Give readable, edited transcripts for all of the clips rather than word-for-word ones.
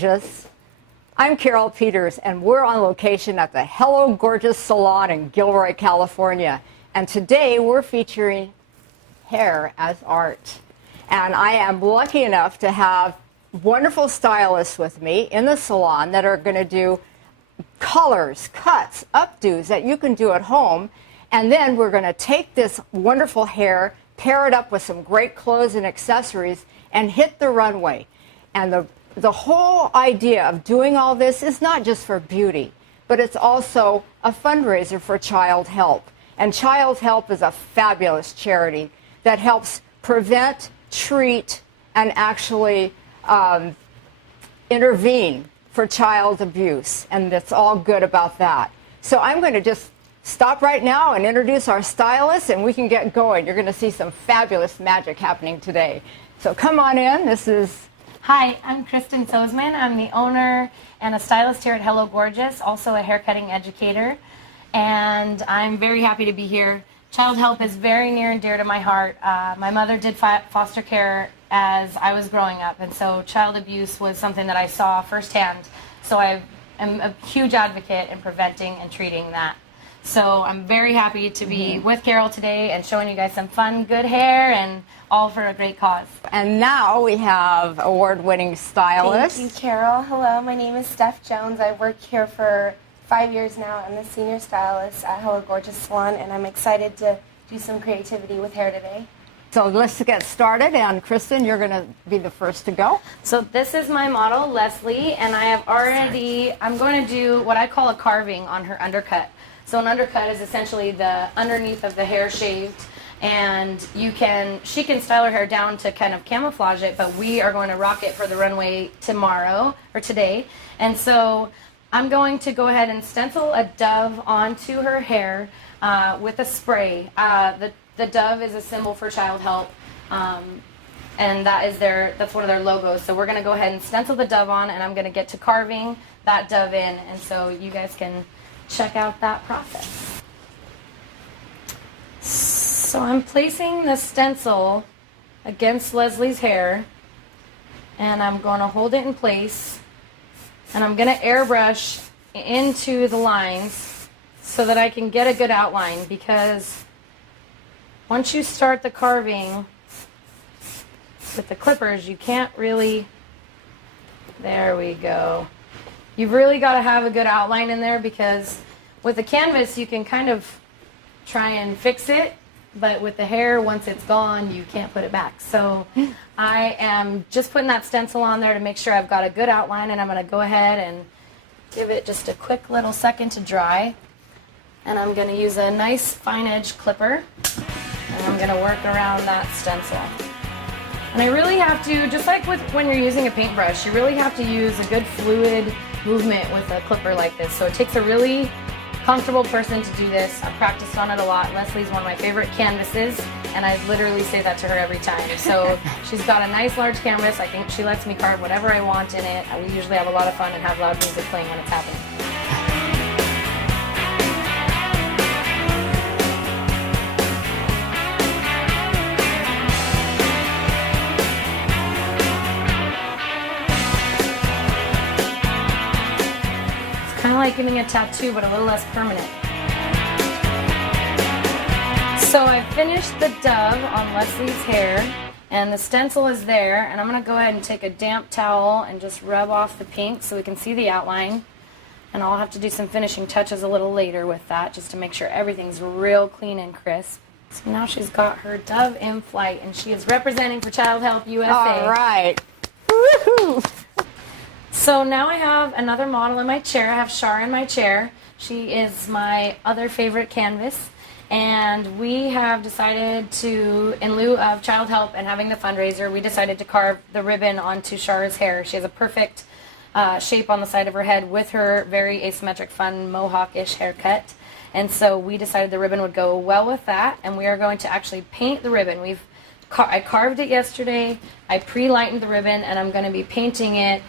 Gorgeous. I'm Carol Peters, and we're on location at the Hello Gorgeous Salon in Gilroy, California. And today we're featuring hair as art. And I am lucky enough to have wonderful stylists with me in the salon that are going to do colors, cuts, updos that you can do at home. And then we're going to take this wonderful hair, pair it up with some great clothes and accessories, and hit the runway. And the whole idea of doing all this is not just for beauty, but it's also a fundraiser for Childhelp. And Childhelp is a fabulous charity that helps prevent, treat, and actually intervene for child abuse. And it's all good about that. So I'm going to just stop right now and introduce our stylist, and we can get going. You're going to see some fabulous magic happening today. So come on in. This is... Hi, I'm Kristin Soseman. I'm the owner and a stylist here at Hello Gorgeous, also a haircutting educator. And I'm very happy to be here. Childhelp is very near and dear to my heart. My mother did foster care as I was growing up, and so child abuse was something that I saw firsthand. So I am a huge advocate in preventing and treating that. So I'm very happy to be with Carol today and showing you guys some fun, good hair, and all for a great cause. And now we have award-winning stylist. Thank you, Carol. Hello, my name is Steph Jones. I've worked here for 5 years now. I'm the senior stylist at Hello Gorgeous Salon, and I'm excited to do some creativity with hair today. So let's get started, and Kristen, you're going to be the first to go. So this is my model, Leslie, and I'm going to do what I call a carving on her undercut. So an undercut is essentially the underneath of the hair shaved, and she can style her hair down to kind of camouflage it, but we are going to rock it for the runway tomorrow, or today. And so I'm going to go ahead and stencil a dove onto her hair with a spray. The dove is a symbol for Childhelp, and that's one of their logos. So we're going to go ahead and stencil the dove on, and I'm going to get to carving that dove in, and so you guys can check out that process. So I'm placing the stencil against Leslie's hair, and I'm going to hold it in place, and I'm going to airbrush into the lines so that I can get a good outline, because once you start the carving with the clippers, you can't really, there we go. You've really got to have a good outline in there, because with the canvas you can kind of try and fix it, but with the hair, once it's gone, you can't put it back. So I am just putting that stencil on there to make sure I've got a good outline, and I'm going to go ahead and give it just a quick little second to dry. And I'm going to use a nice fine edge clipper, and I'm going to work around that stencil. And I really have to, just like when you're using a paintbrush, you really have to use a good fluid movement with a clipper like this. So it takes a really comfortable person to do this. I've practiced on it a lot. Leslie's one of my favorite canvases, and I literally say that to her every time. So she's got a nice large canvas. I think she lets me carve whatever I want in it. We usually have a lot of fun and have loud music playing when it's happening. Kind of like getting a tattoo, but a little less permanent. So I finished the dove on Leslie's hair, and the stencil is there, and I'm going to go ahead and take a damp towel and just rub off the paint so we can see the outline. And I'll have to do some finishing touches a little later with that, just to make sure everything's real clean and crisp. So now she's got her dove in flight, and she is representing for Childhelp USA. All right. Woohoo! So now I have another model in my chair. I have Shar in my chair. She is my other favorite canvas. And we have decided to, in lieu of Childhelp and having the fundraiser, we decided to carve the ribbon onto Shar's hair. She has a perfect shape on the side of her head with her very asymmetric, fun, mohawk-ish haircut. And so we decided the ribbon would go well with that, and we are going to actually paint the ribbon. I carved it yesterday. I pre-lightened the ribbon, and I'm going to be painting it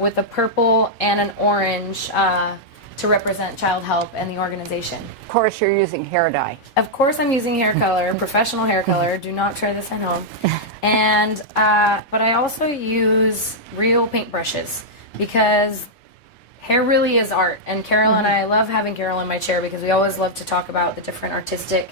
with a purple and an orange to represent Childhelp and the organization. Of course, you're using hair dye. Of course, I'm using hair color, professional hair color. Do not try this at home. And but I also use real paintbrushes. because hair really is art. And Carol and I love having Carol in my chair because we always love to talk about the different artistic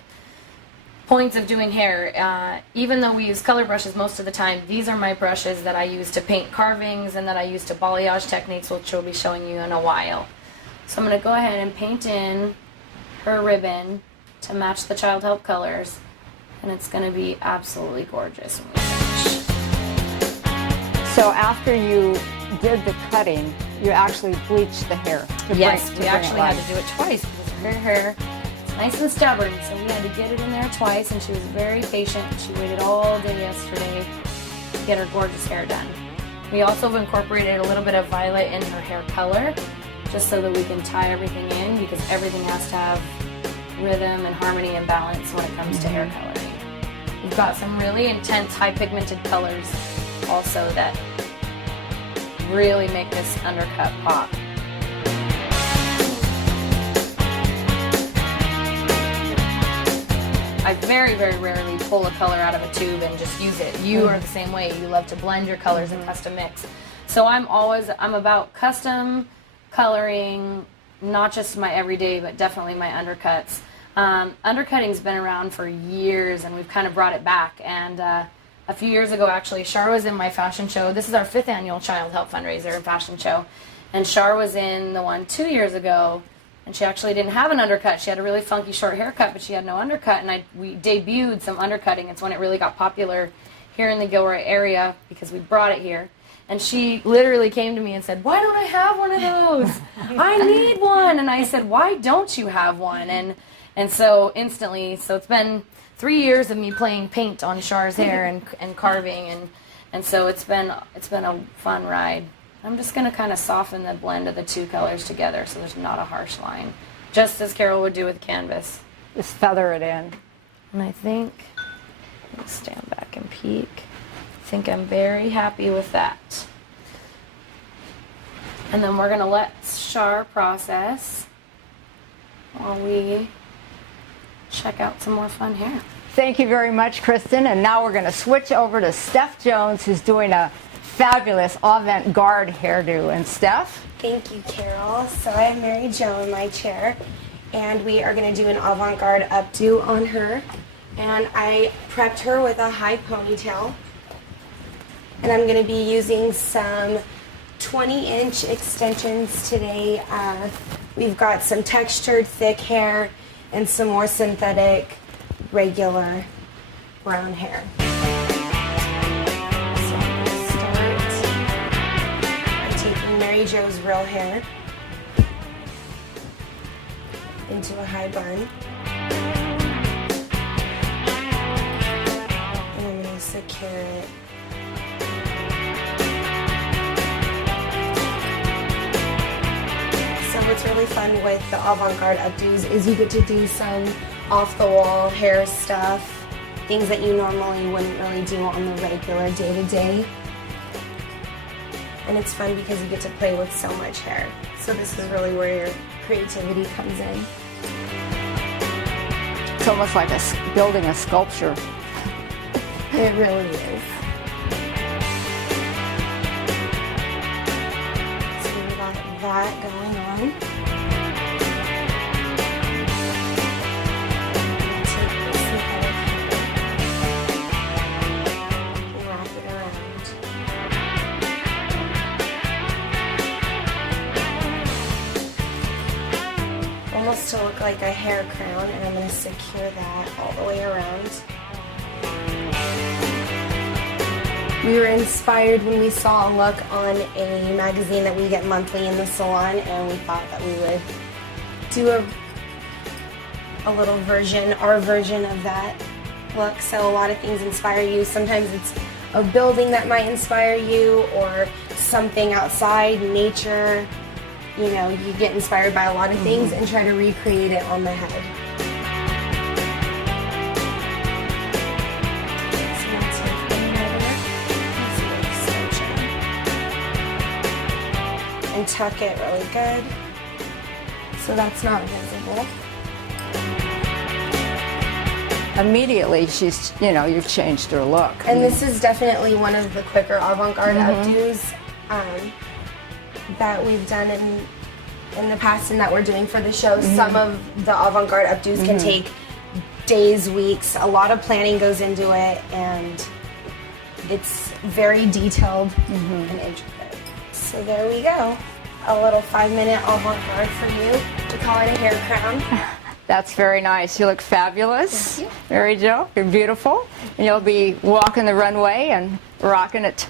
points of doing hair. Even though we use color brushes most of the time, these are my brushes that I use to paint carvings and that I use to balayage techniques, which we'll be showing you in a while. So I'm going to go ahead and paint in her ribbon to match the Childhelp colors, and it's going to be absolutely gorgeous when we finish. So after you did the cutting, you actually bleached the hair. Yes, we actually had to do it twice because her hair is nice and stubborn, so we had to get it in there twice, and she was very patient. She waited all day yesterday to get her gorgeous hair done. We also have incorporated a little bit of violet in her hair color, just so that we can tie everything in, because everything has to have rhythm and harmony and balance when it comes to hair coloring. We've got some really intense high pigmented colors also that really make this undercut pop. I very, very rarely pull a color out of a tube and just use it. You are the same way. You love to blend your colors and custom mix. So I'm about custom coloring, not just my everyday, but definitely my undercuts. Undercutting's been around for years, and we've kind of brought it back. And a few years ago, actually, Shar was in my fashion show. This is our 5th annual Childhelp fundraiser and fashion show. And Shar was in the one 2 years ago, and she actually didn't have an undercut. She had a really funky short haircut, but she had no undercut. And we debuted some undercutting. It's when it really got popular here in the Gilroy area because we brought it here. And she literally came to me and said, "Why don't I have one of those? I need one." And I said, "Why don't you have one?" And so instantly, so it's been 3 years of me playing paint on Shar's hair and carving, and so it's been a fun ride. I'm just going to kind of soften the blend of the two colors together so there's not a harsh line, just as Carol would do with canvas. Just feather it in. And I think, let me stand back and peek. I think I'm very happy with that. And then we're going to let Shar process while we check out some more fun hair. Thank you very much, Kristen. And now we're going to switch over to Steph Jones, who's doing a fabulous avant-garde hairdo. And Steph? Thank you, Carol. So I have Mary Jo in my chair, and we are going to do an avant-garde updo on her. And I prepped her with a high ponytail. And I'm going to be using some 20-inch extensions today. We've got some textured thick hair and some more synthetic regular brown hair. So I'm going to start by taking Mary Jo's real hair into a high bun. And I'm going to secure it. What's really fun with the avant-garde updos is you get to do some off-the-wall hair stuff, things that you normally wouldn't really do on the regular day-to-day. And it's fun because you get to play with so much hair. So this is really where your creativity comes in. It's almost like building a sculpture. It really is. So we've got that going on. Almost to look like a hair crown, and I'm going to secure that all the way around. We were inspired when we saw a look on a magazine that we get monthly in the salon, and we thought that we would do a little version, our version of that look. So a lot of things inspire you. Sometimes it's a building that might inspire you, or something outside, nature. You know, you get inspired by a lot of things and try to recreate it on the head. And tuck it really good so that's not visible. Immediately, you've changed her look. And this is definitely one of the quicker avant-garde updos. that we've done in the past and that we're doing for the show. Some of the avant-garde updos can take days, weeks. A lot of planning goes into it, and it's very detailed and intricate. So there we go. A little 5-minute avant-garde for you. We call it a hair crown. That's very nice. You look fabulous. Thank you. Mary Jo, you're beautiful. And you'll be walking the runway and rocking it.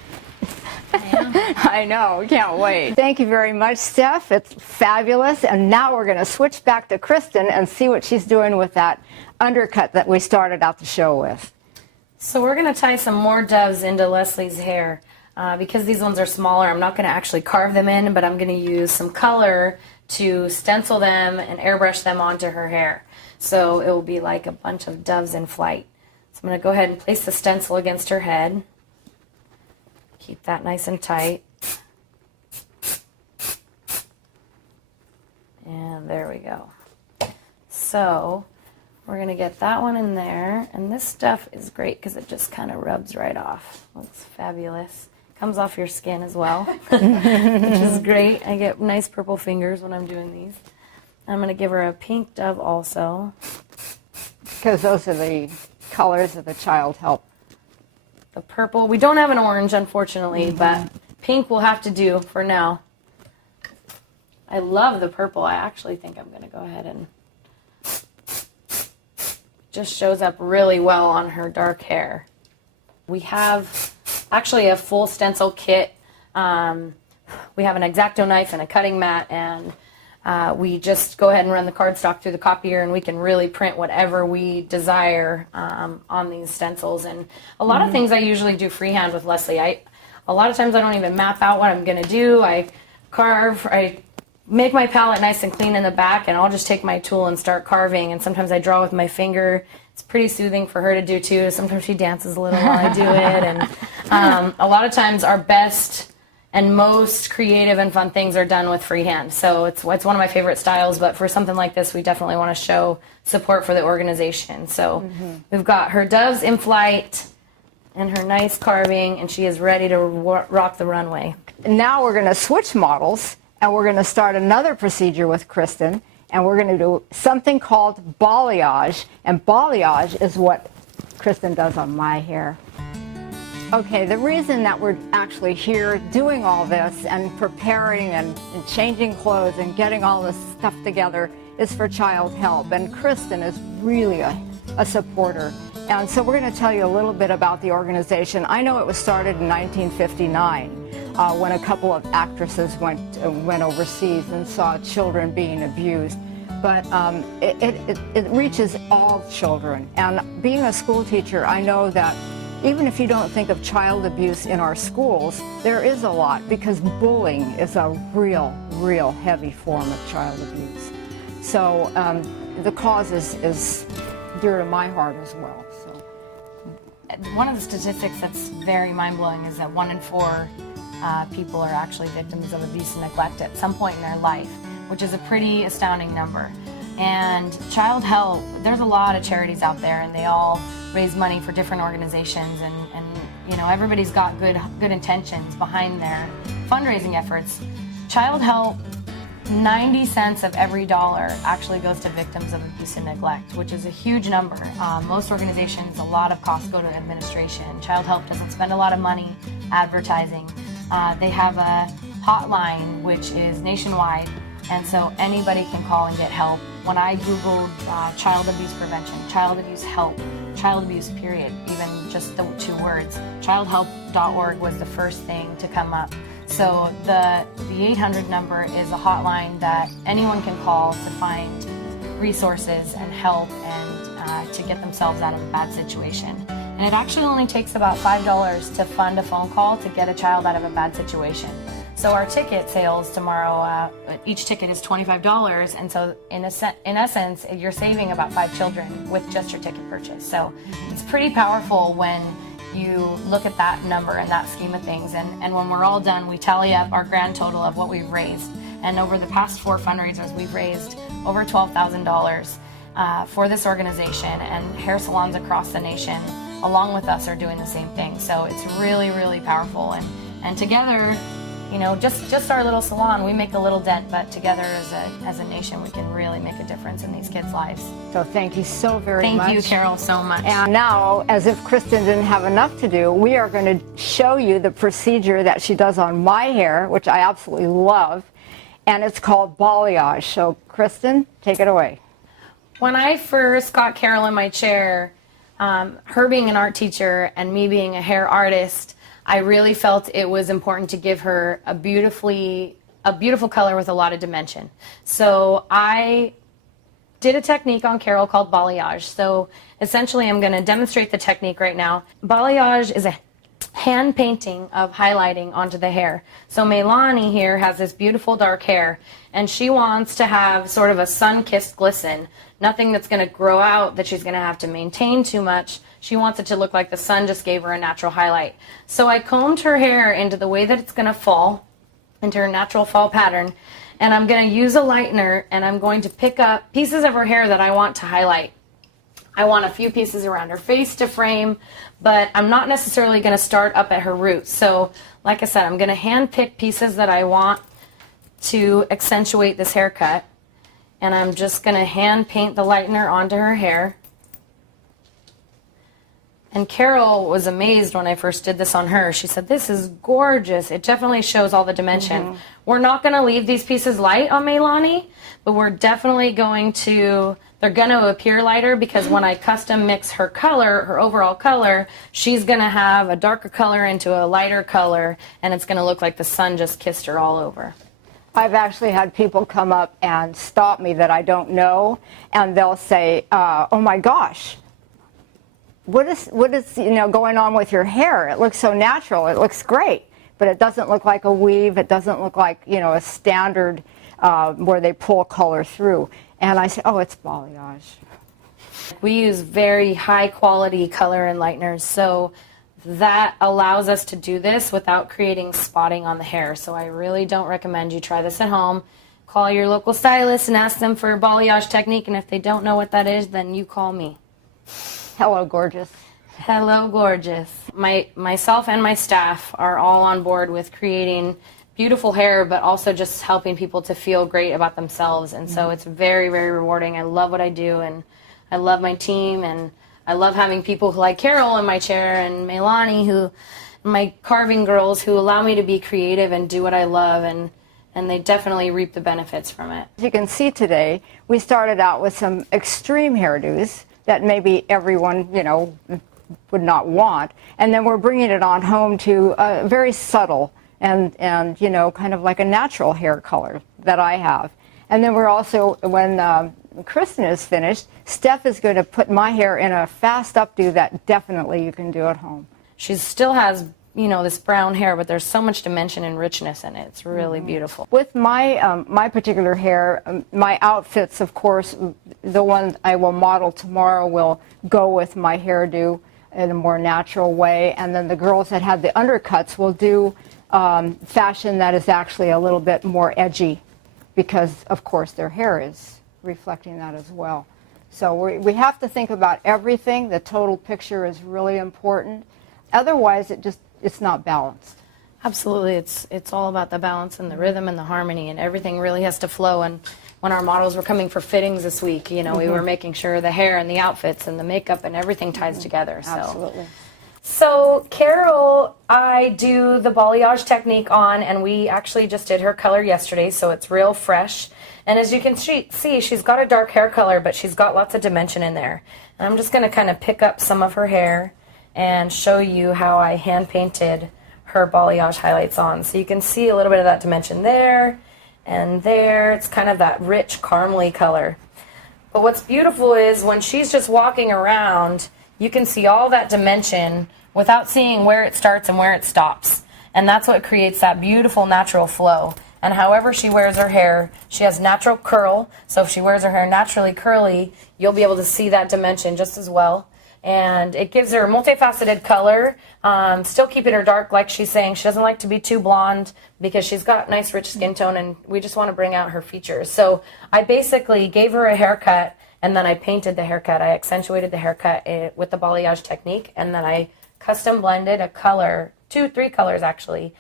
I know, can't wait. Thank you very much, Steph. It's fabulous. And now we're going to switch back to Kristen and see what she's doing with that undercut that we started out the show with. So we're going to tie some more doves into Leslie's hair. Because these ones are smaller, I'm not going to actually carve them in, but I'm going to use some color to stencil them and airbrush them onto her hair. So it will be like a bunch of doves in flight. So I'm going to go ahead and place the stencil against her head. Keep that nice and tight. And there we go. So we're going to get that one in there. And this stuff is great because it just kind of rubs right off. Looks fabulous. Comes off your skin as well, which is great. I get nice purple fingers when I'm doing these. I'm going to give her a pink dove also. Because those are the colors of the Childhelp. The purple. We don't have an orange, unfortunately, but pink will have to do for now. I love the purple. I actually think I'm going to go ahead and just shows up really well on her dark hair. We have actually a full stencil kit. We have an X-Acto knife and a cutting mat, and we just go ahead and run the cardstock through the copier, and we can really print whatever we desire on these stencils. And a lot of things I usually do freehand with Leslie. A lot of times I don't even map out what I'm going to do. I carve, I make my palette nice and clean in the back, and I'll just take my tool and start carving. And sometimes I draw with my finger. It's pretty soothing for her to do too. Sometimes she dances a little while I do it. And a lot of times our best and most creative and fun things are done with freehand. So it's one of my favorite styles, but for something like this, we definitely want to show support for the organization. So we've got her doves in flight and her nice carving, and she is ready to rock the runway. Now we're going to switch models, and we're going to start another procedure with Kristen, and we're going to do something called balayage, and balayage is what Kristen does on my hair. Okay, the reason that we're actually here doing all this and preparing and changing clothes and getting all this stuff together is for Childhelp, and Kristen is really a supporter. And so we're going to tell you a little bit about the organization. I know it was started in 1959 when a couple of actresses went overseas and saw children being abused. But it reaches all children. And being a school teacher, I know that even if you don't think of child abuse in our schools, there is a lot, because bullying is a real heavy form of child abuse. So the cause is dear to my heart as well. So one of the statistics that's very mind-blowing is that 1 in 4 people are actually victims of abuse and neglect at some point in their life, which is a pretty astounding number. And Childhelp, there's a lot of charities out there, and they all raise money for different organizations, and you know, everybody's got good intentions behind their fundraising efforts. Childhelp, 90 cents of every dollar actually goes to victims of abuse and neglect, which is a huge number. Most organizations, a lot of costs go to administration. Childhelp doesn't spend a lot of money advertising. They have a hotline which is nationwide, and so anybody can call and get help. When I Googled child abuse prevention, child abuse help, child abuse period, even just the 2 words, childhelp.org was the first thing to come up. So the 800 number is a hotline that anyone can call to find resources and help and to get themselves out of a bad situation. And it actually only takes about $5 to fund a phone call to get a child out of a bad situation. So our ticket sales tomorrow, each ticket is $25, and so in essence, you're saving about 5 children with just your ticket purchase. So it's pretty powerful when you look at that number and that scheme of things, and when we're all done, we tally up our grand total of what we've raised. And over the past 4 fundraisers, we've raised over $12,000 for this organization, and hair salons across the nation, along with us, are doing the same thing. So it's really, really powerful, and together, You know, just our little salon, we make a little dent, but together as a nation, we can really make a difference in these kids' lives. So thank you so very much. Thank you, Carol, so much. And now, as if Kristen didn't have enough to do, we are going to show you the procedure that she does on my hair, which I absolutely love, and it's called balayage. So, Kristen, take it away. When I first got Carol in my chair, her being an art teacher and me being a hair artist, I really felt it was important to give her a beautiful color with a lot of dimension. So I did a technique on Carol called balayage. So essentially I'm going to demonstrate the technique right now. Balayage is a hand painting of highlighting onto the hair. So Melanie here has this beautiful dark hair, and she wants to have sort of a sun-kissed glisten. Nothing that's going to grow out that she's going to have to maintain too much. She wants it to look like the sun just gave her a natural highlight. So I combed her hair into the way that it's going to fall, into her natural fall pattern, and I'm going to use a lightener, and I'm going to pick up pieces of her hair that I want to highlight. I want a few pieces around her face to frame, but I'm not necessarily going to start up at her roots. So, like I said, I'm going to hand pick pieces that I want to accentuate this haircut, and I'm just going to hand paint the lightener onto her hair. And Carol was amazed when I first did this on her. She said, "This is gorgeous. It definitely shows all the dimension." Mm-hmm. We're not going to leave these pieces light on Melanie, but we're definitely going to, they're going to appear lighter because when I custom mix her color, her overall color, she's going to have a darker color into a lighter color, and it's going to look like the sun just kissed her all over. I've actually had people come up and stop me that I don't know, and they'll say, "Oh my gosh, what is going on with your hair? It looks so natural. It looks great, but it doesn't look like a weave. It doesn't look like a standard where they pull color through." And I say, "Oh, it's balayage." We use very high quality color and lighteners, so that allows us to do this without creating spotting on the hair. So I really don't recommend you try this at home. Call your local stylist and ask them for a balayage technique, and if they don't know what that is, then you call me. Hello, gorgeous. Hello, gorgeous. Myself and my staff are all on board with creating beautiful hair, but also just helping people to feel great about themselves. And so it's very, very rewarding. I love what I do, and I love my team, and I love having people like Carol in my chair and Melanie, my carving girls, who allow me to be creative and do what I love, and they definitely reap the benefits from it. As you can see today, we started out with some extreme hairdos that maybe everyone, would not want. And then we're bringing it on home to very subtle and kind of like a natural hair color that I have. And then we're also, when Kristen is finished, Steph is going to put my hair in a fast updo that definitely you can do at home. She still has, this brown hair, but there's so much dimension and richness in it. It's really beautiful. With my my particular hair, my outfits, of course, the one I will model tomorrow will go with my hairdo in a more natural way. And then the girls that have the undercuts will do fashion that is actually a little bit more edgy because, of course, their hair is reflecting that as well. So we have to think about everything. The total picture is really important. Otherwise, it's not balanced. Absolutely. It's all about the balance and the rhythm and the harmony, and everything really has to flow. And when our models were coming for fittings this week, we were making sure the hair and the outfits and the makeup and everything ties together. So. Absolutely. So Carol, I do the balayage technique on, and we actually just did her color yesterday, so it's real fresh. And as you can see, she's got a dark hair color, but she's got lots of dimension in there. And I'm just going to kind of pick up some of her hair and show you how I hand painted her balayage highlights on. So you can see a little bit of that dimension there and there. It's kind of that rich caramely color. But what's beautiful is when she's just walking around, you can see all that dimension without seeing where it starts and where it stops. And that's what creates that beautiful natural flow. And however she wears her hair, she has natural curl. So if she wears her hair naturally curly, you'll be able to see that dimension just as well. And it gives her multifaceted color, still keeping her dark, like she's saying. She doesn't like to be too blonde because she's got nice rich skin tone, and we just want to bring out her features. So I basically gave her a haircut, and then I painted the haircut. I accentuated the haircut with the balayage technique, and then I custom blended a color, 2-3 colors actually,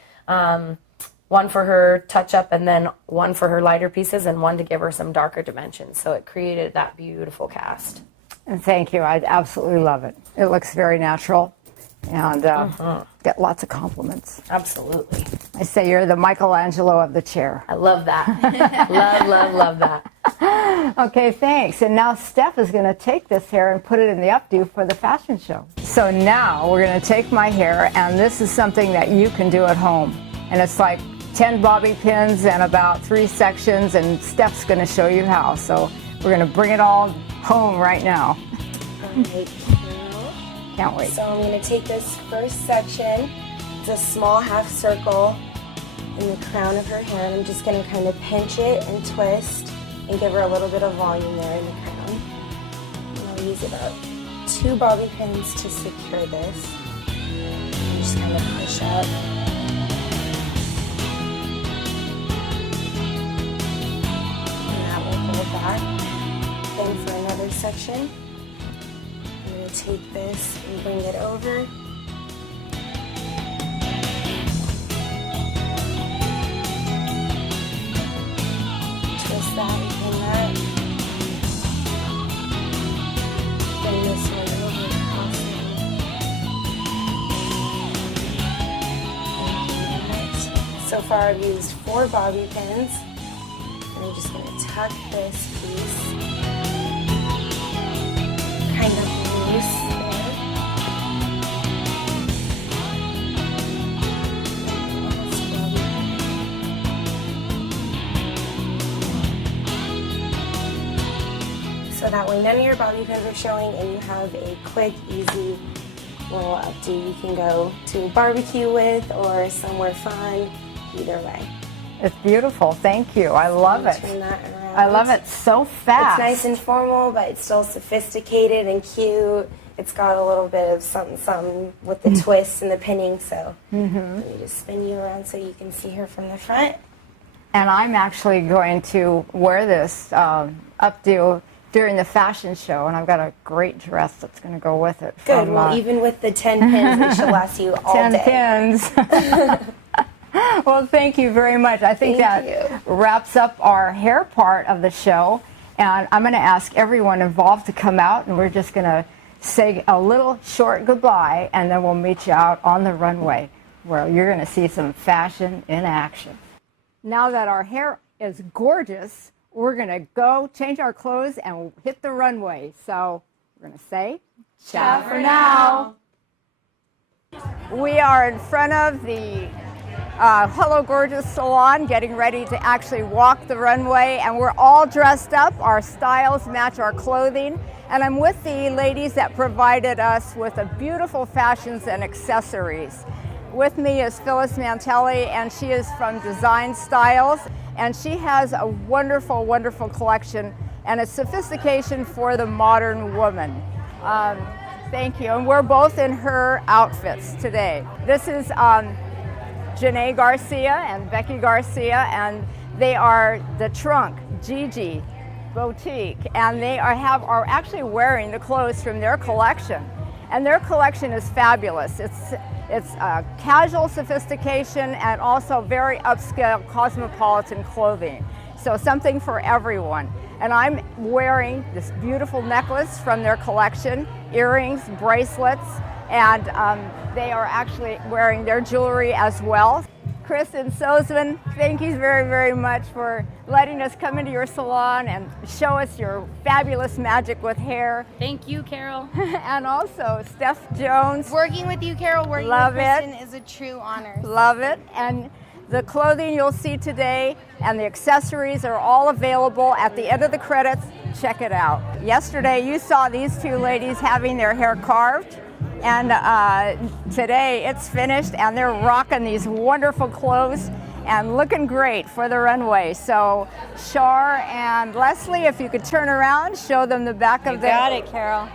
one for her touch-up and then one for her lighter pieces and one to give her some darker dimensions. So it created that beautiful cast. And thank you. I absolutely love it. It looks very natural and get lots of compliments. Absolutely. I say you're the Michelangelo of the chair. I love that. love that. Okay, thanks. And now Steph is going to take this hair and put it in the updo for the fashion show. So now we're going to take my hair, and this is something that you can do at home. And it's like 10 bobby pins and about 3 sections, and Steph's going to show you how. So we're going to bring it all home right now. All right, Carol. Can't wait. So I'm going to take this first section. It's a small half circle in the crown of her hair, and I'm just going to kind of pinch it and twist and give her a little bit of volume there in the crown. And I'll use about 2 bobby pins to secure this. And just kind of push up. And that will hold back. Then for another section, I'm going to take this and bring it over. Twist that and pin that. Bring this one over across it. So far I've used 4 bobby pins. And I'm just going to tuck this piece kind of loose there. So that way none of your bobby pins are showing and you have a quick, easy little updo you can go to a barbecue with or somewhere fun, either way. It's beautiful. Thank you. I love it. Turn that around. I love it so fast. It's nice and formal, but it's still sophisticated and cute. It's got a little bit of something with the twists and the pinning, so let me just spin you around so you can see her from the front. And I'm actually going to wear this updo during the fashion show, and I've got a great dress that's going to go with it. Good. Well, even with the 10 pins, it should last you all 10 day. 10 pins. Well, thank you very much. I think that wraps up our hair part of the show. And I'm going to ask everyone involved to come out, and we're just going to say a little short goodbye, and then we'll meet you out on the runway where you're going to see some fashion in action. Now that our hair is gorgeous, we're going to go change our clothes and hit the runway. So we're going to say, ciao for now. We are in front of the Hello Gorgeous Salon, getting ready to actually walk the runway, and we're all dressed up. Our styles match our clothing, and I'm with the ladies that provided us with a beautiful fashions and accessories. With me is Phyllis Mantelli, and she is from Design Styles, and she has a wonderful, wonderful collection and a sophistication for the modern woman. Thank you, and we're both in her outfits today. This is Janae Garcia and Becky Garcia, and they are the Trunk Gigi Boutique, and they are actually wearing the clothes from their collection, and their collection is fabulous. It's casual sophistication and also very upscale cosmopolitan clothing, so something for everyone. And I'm wearing this beautiful necklace from their collection, earrings, bracelets, and they are actually wearing their jewelry as well. Kristin Soseman, thank you very, very much for letting us come into your salon and show us your fabulous magic with hair. Thank you, Carol. And also Steph Jones. Working with you, Carol, working Love with it. Kristen is a true honor. Love it. And the clothing you'll see today and the accessories are all available at the end of the credits. Check it out. Yesterday you saw these 2 ladies having their hair carved, and today it's finished and they're rocking these wonderful clothes and looking great for the runway. So Shar and Leslie, if you could turn around, show them the back of their... Got it, Carol.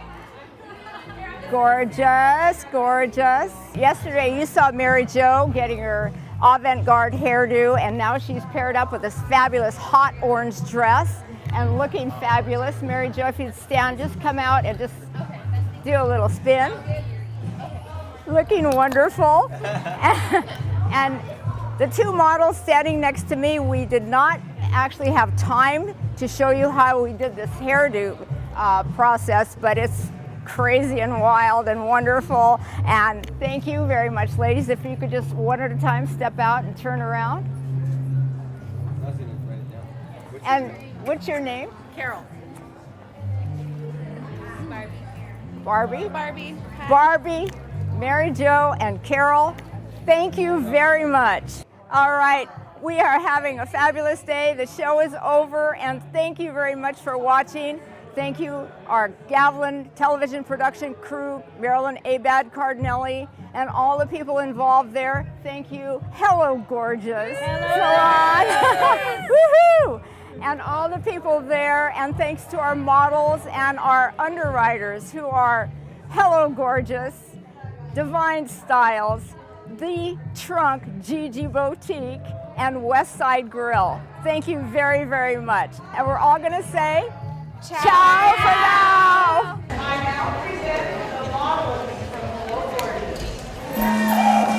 Gorgeous, gorgeous. Yesterday you saw Mary Jo getting her avant-garde hairdo, and now she's paired up with this fabulous hot orange dress and looking fabulous. Mary Jo, if you'd stand, just come out and just do a little spin. Looking wonderful. And The two models standing next to me, we did not actually have time to show you how we did this hairdo process, but it's crazy and wild and wonderful. And thank you very much, ladies. If you could just one at a time step out and turn around. And what's your name? Carol. Barbie? Barbie. Hi. Barbie, Mary Jo, and Carol, thank you very much. All right, we are having a fabulous day. The show is over, and thank you very much for watching. Thank you, our Gavilan television production crew, Marilyn Abad Cardinelli, and all the people involved there. Thank you. Hello, gorgeous. Salon. Woohoo! And all the people there, and thanks to our models and our underwriters who are Hello Gorgeous, Divine Styles, The Trunk Gigi Boutique, and Westside Grill. Thank you very, very much. And we're all gonna say, ciao for now! I now present the models from the low 40s.